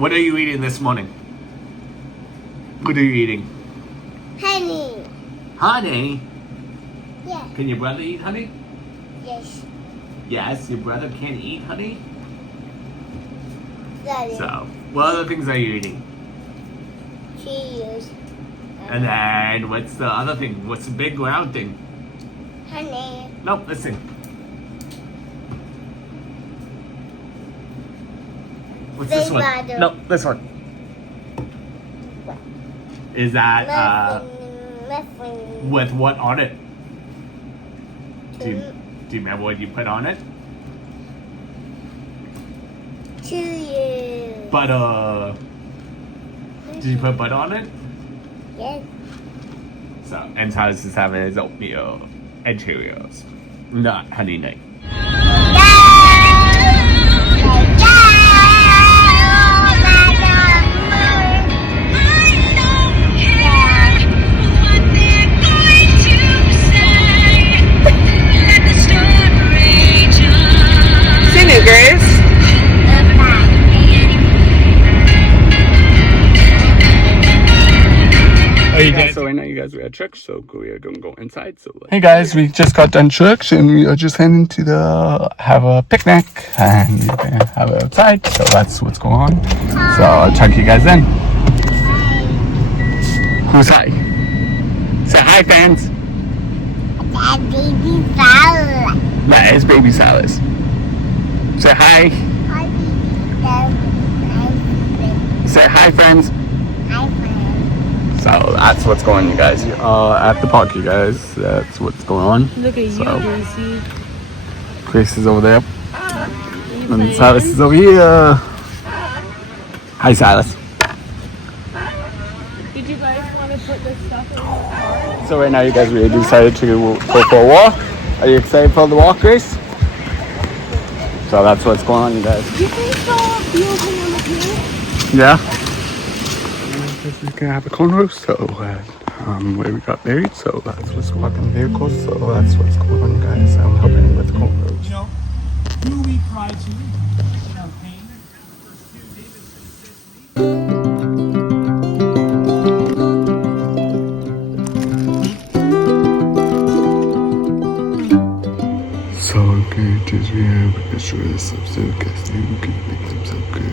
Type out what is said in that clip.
What are you eating this morning? What are you eating? Honey. Honey? Yeah. Can your brother eat honey? Yes. Yes, your brother can eat honey? Daddy. So, what other things are you eating? Cheese. And then, what's the other thing? What's the big round thing? Honey. No, listen. What's this one? Big No, this one. What? Is that, Muffin. with what on it? Do you remember what you put on it? Cheese. Butter. Did you put butter on it? Yes. So, and Silas is having his oatmeal and Cheerios. Not honey nut. Sing it, Grace. So right now you guys are at church, so we are gonna go inside. So hey guys, we just got done church and we are just heading to have a picnic and we're gonna have it outside. So that's what's going on. So I'll check you guys in. Who's hi? Say hi, fans. That baby Silas. That is baby Silas. Say hi. Hi, baby. Say hi, friends. Hi, friend. So that's what's going on, you guys. At the park, you guys. That's what's going on. Look at you, Gracie. Grace is over there. And Silas is over here. Hi, Silas. Did you guys want to put this stuff in the car? So right now, you guys, we decided to go for a walk. Are you excited for the walk, Grace? So that's what's going on, you guys. You think so? Be open on the pool? Yeah. This is gonna have a cone roast, so where we got married, so that's what's going on in the vehicle, so that's what's going on, you guys. I'm helping with the cone roast. You know, who we cry to, in our pain. So good, just be able to show this up so you can make them so good.